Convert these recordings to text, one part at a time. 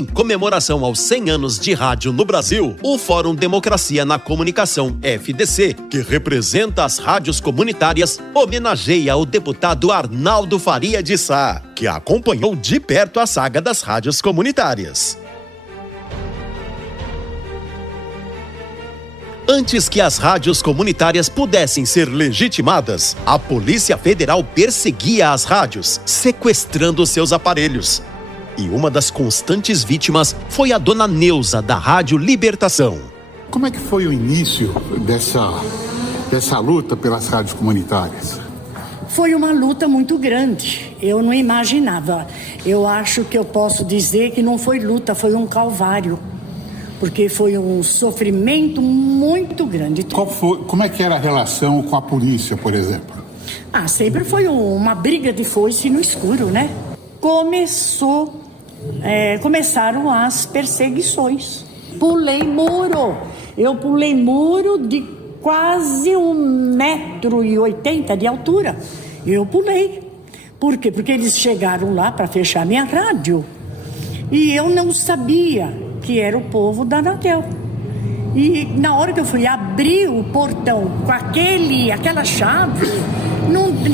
Em comemoração aos 100 anos de rádio no Brasil, o Fórum Democracia na Comunicação, FDC, que representa as rádios comunitárias, homenageia o deputado Arnaldo Faria de Sá, que acompanhou de perto a saga das rádios comunitárias. Antes que as rádios comunitárias pudessem ser legitimadas, a Polícia Federal perseguia as rádios, sequestrando seus aparelhos. E uma das constantes vítimas foi a dona Neuza, da Rádio Libertação. Como é que foi o início dessa luta pelas rádios comunitárias? Foi uma luta muito grande. Eu não imaginava. Eu acho que eu posso dizer que não foi luta, foi um calvário. Porque foi um sofrimento muito grande. Como é que era a relação com a polícia, por exemplo? Sempre foi uma briga de foice no escuro, né? Começaram as perseguições. Pulei muro. Eu pulei muro de quase 1,80 m de altura. Eu pulei. Por quê? Porque eles chegaram lá para fechar minha rádio. E eu não sabia que era o povo da Anatel. E na hora que eu fui abrir o portão com aquela chave,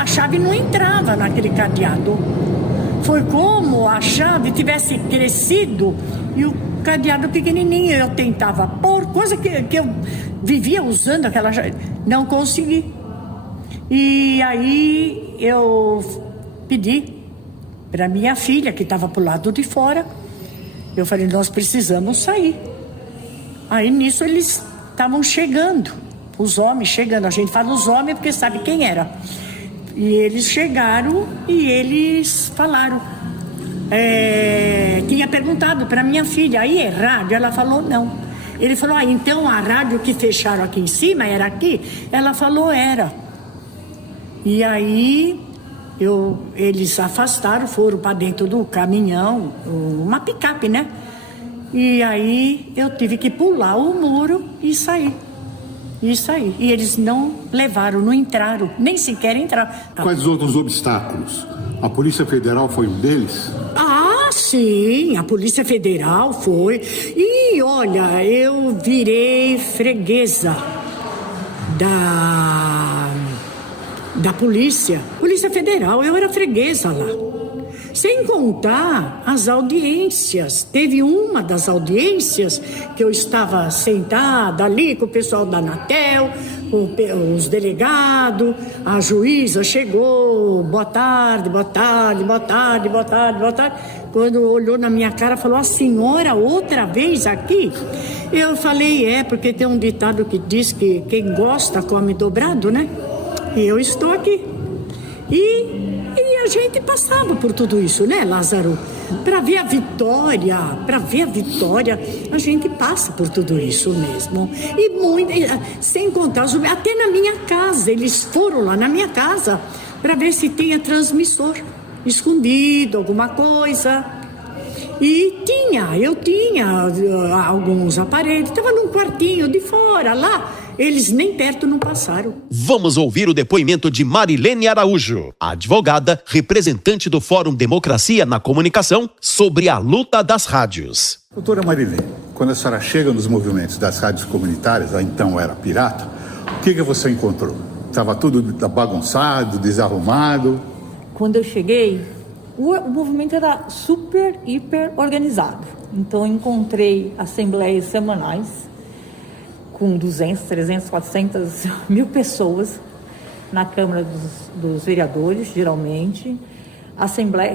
a chave não entrava naquele cadeado. Foi como a chave tivesse crescido e o cadeado pequenininho. Eu tentava pôr, coisa que eu vivia usando aquela chave, não consegui. E aí eu pedi para minha filha, que estava pro lado de fora, eu falei, nós precisamos sair. Aí nisso eles estavam chegando, os homens chegando. A gente fala os homens porque sabe quem era. E eles chegaram e eles falaram. Tinha perguntado para minha filha, aí é rádio? Ela falou não. Ele falou, então a rádio que fecharam aqui em cima era aqui? Ela falou, era. E aí eles afastaram, foram para dentro do caminhão, uma picape, né? E aí eu tive que pular o muro e sair. E eles não levaram, não entraram, nem sequer entraram. Quais outros obstáculos? A Polícia Federal foi um deles? Sim, a Polícia Federal foi. E olha, eu virei freguesa da Polícia Federal, eu era freguesa lá. Sem contar as audiências. Teve uma das audiências que eu estava sentada ali com o pessoal da Anatel, os delegados, a juíza chegou, boa tarde. Quando olhou na minha cara, falou, a senhora outra vez aqui? Eu falei, porque tem um ditado que diz que quem gosta come dobrado, né? E eu estou aqui. E a gente passava por tudo isso, né, Lázaro? Para ver a vitória, a gente passa por tudo isso mesmo. E muito, sem contar, até na minha casa, eles foram lá na minha casa para ver se tinha transmissor escondido, alguma coisa. E eu tinha alguns aparelhos, estava num quartinho de fora lá. Eles nem perto não passaram. Vamos ouvir o depoimento de Marilene Araújo, advogada, representante do Fórum Democracia na Comunicação, sobre a luta das rádios. Doutora Marilene, quando a senhora chega nos movimentos das rádios comunitárias, então era pirata, o que você encontrou? Estava tudo bagunçado, desarrumado? Quando eu cheguei, o movimento era super, hiper organizado. Então eu encontrei assembleias semanais, com 200, 300, 400 mil pessoas na Câmara dos Vereadores, geralmente,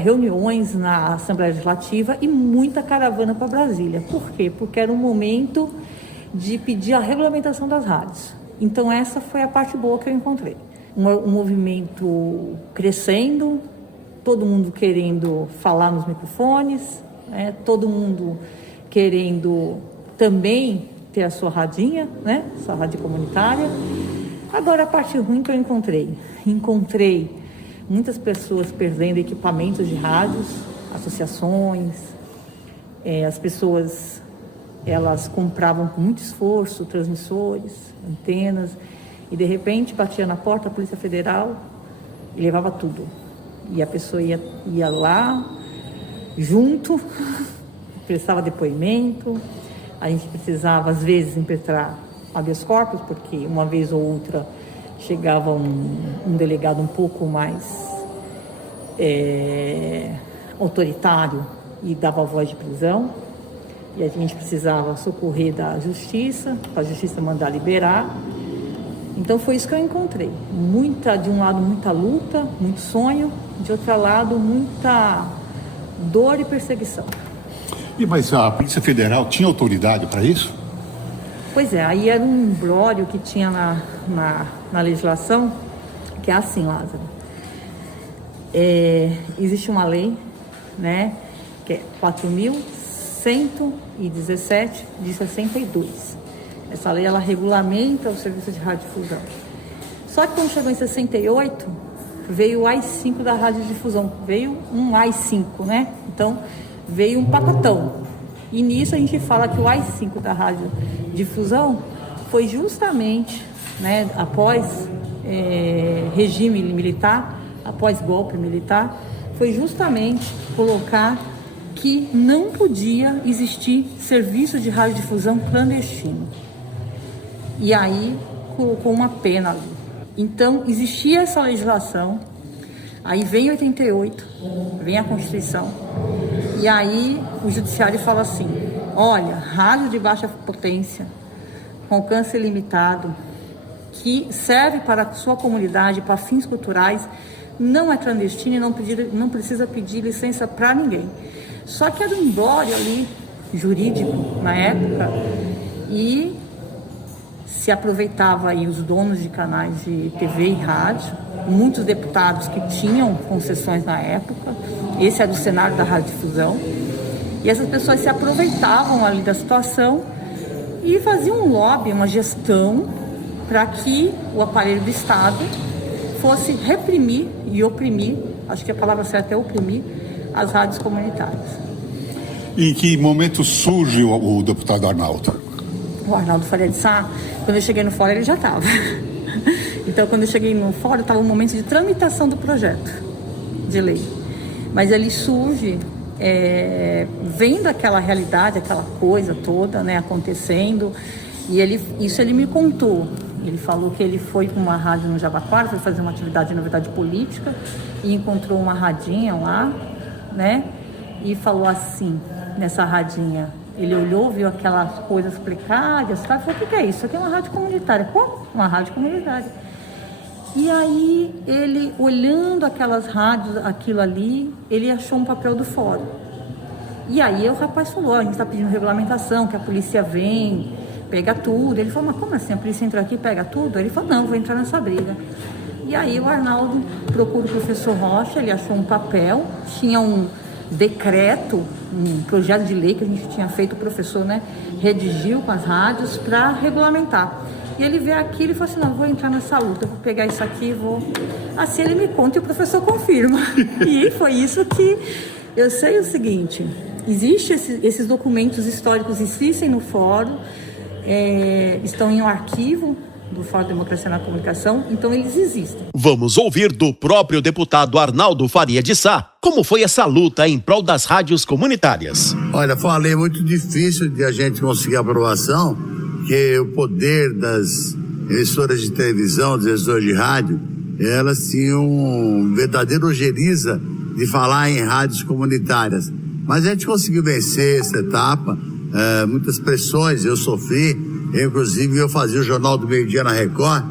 reuniões na Assembleia Legislativa e muita caravana para Brasília. Por quê? Porque era um momento de pedir a regulamentação das rádios. Então essa foi a parte boa que eu encontrei. Um movimento crescendo, todo mundo querendo falar nos microfones, todo mundo querendo também ter a sua radinha, né? Sua rádio comunitária. Agora, a parte ruim que eu encontrei muitas pessoas perdendo equipamentos de rádios, associações, as pessoas, elas compravam com muito esforço transmissores, antenas, e de repente batia na porta a Polícia Federal e levava tudo. E a pessoa ia lá, junto prestava depoimento, a gente precisava, às vezes, impetrar habeas corpus, porque uma vez ou outra chegava um delegado um pouco mais autoritário e dava voz de prisão, e a gente precisava socorrer da justiça, para a justiça mandar liberar. Então foi isso que eu encontrei. De um lado, muita luta, muito sonho, de outro lado, muita dor e perseguição. Mas a Polícia Federal tinha autoridade para isso? Pois é, aí era um imbróglio que tinha na legislação, que é assim, Lázaro. Existe uma lei, né, que é 4.117 de 62. Essa lei, ela regulamenta o serviço de radiodifusão. Só que quando chegou em 68, veio o AI-5 da radiodifusão. Veio um AI-5, né? Então, veio um pacotão. E nisso a gente fala que o AI-5 da radiodifusão foi justamente, né, após regime militar, após golpe militar, foi justamente colocar que não podia existir serviço de radiodifusão clandestino. E aí colocou uma pena ali. Então, existia essa legislação, aí vem 88, vem a Constituição, e aí o Judiciário fala assim, olha, rádio de baixa potência, com alcance limitado, que serve para a sua comunidade, para fins culturais, não é clandestino e não precisa pedir licença para ninguém. Só que era um imbróglio ali, jurídico, na época, e se aproveitava aí os donos de canais de TV e rádio, muitos deputados que tinham concessões na época, esse era o cenário da radiodifusão, e essas pessoas se aproveitavam ali da situação e faziam um lobby, uma gestão, para que o aparelho do Estado fosse reprimir e oprimir, acho que a palavra certa é oprimir, as rádios comunitárias. E em que momento surge o deputado Arnaldo? O Arnaldo Faria de Sá, quando eu cheguei no fórum, ele já estava. Então, quando eu cheguei no fórum, estava um momento de tramitação do projeto de lei. Mas ele surge vendo aquela realidade, aquela coisa toda, né, acontecendo, e isso ele me contou. Ele falou que ele foi para uma rádio no Jabaquara, foi fazer uma atividade de novidade política, e encontrou uma radinha lá, né, e falou assim, nessa radinha, ele olhou, viu aquelas coisas precárias, sabe? Falou, o que é isso? Isso aqui é uma rádio comunitária. Como? Uma rádio comunitária. E aí, ele, olhando aquelas rádios, aquilo ali, ele achou um papel do fórum. E aí, o rapaz falou, a gente está pedindo regulamentação, que a polícia vem, pega tudo. Ele falou, mas como assim? A polícia entra aqui e pega tudo? Ele falou, não, vou entrar nessa briga. E aí, o Arnaldo procura o professor Rocha, ele achou um papel, tinha um decreto, um projeto de lei que a gente tinha feito, o professor, né, redigiu com as rádios para regulamentar. E ele vê aquilo e falou assim, não, vou entrar nessa luta, vou pegar isso aqui, vou... Assim ele me conta e o professor confirma. E foi isso que eu sei o seguinte, existem esses documentos históricos, existem no fórum, estão em um arquivo do Fórum Democracia na Comunicação, então eles existem. Vamos ouvir do próprio deputado Arnaldo Faria de Sá como foi essa luta em prol das rádios comunitárias. Olha, foi uma lei muito difícil de a gente conseguir aprovação, que o poder das emissoras de televisão, das emissoras de rádio, elas tinham um verdadeiro ojeriza de falar em rádios comunitárias. Mas a gente conseguiu vencer essa etapa, muitas pressões eu sofri. Inclusive, eu fazia o Jornal do Meio-Dia na Record,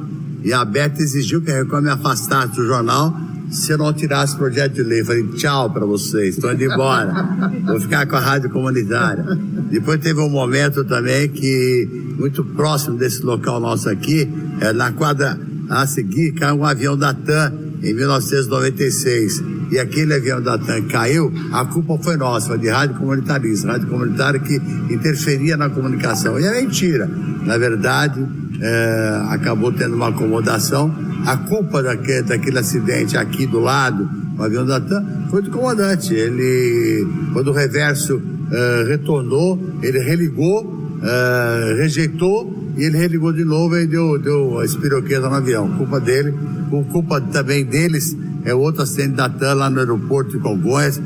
e a Beta exigiu que a Record me afastasse do jornal se eu não tirasse o projeto de lei. Eu falei, tchau para vocês, estou indo embora, vou ficar com a rádio comunitária. Depois teve um momento também que, muito próximo desse local nosso aqui, na quadra a seguir, caiu um avião da TAM em 1996. E aquele avião da TAM caiu, a culpa foi nossa, foi de rádio comunitarista, rádio comunitária que interferia na comunicação. E é mentira. Na verdade, acabou tendo uma acomodação. A culpa daquele acidente aqui do lado, o avião da TAM, foi do comandante. Ele, quando o reverso retornou, ele religou, rejeitou, e ele religou de novo e deu a espiroqueta no avião. Culpa dele, culpa também deles, outro acidente da TAM lá no aeroporto de Congonhas,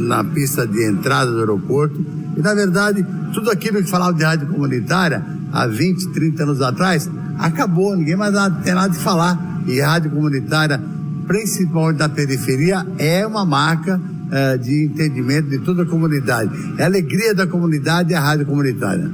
na pista de entrada do aeroporto. E, na verdade, tudo aquilo que falava de rádio comunitária há 20, 30 anos atrás, acabou, ninguém mais tem nada de falar. E rádio comunitária, principalmente da periferia, é uma marca de entendimento de toda a comunidade. É a alegria da comunidade e a rádio comunitária.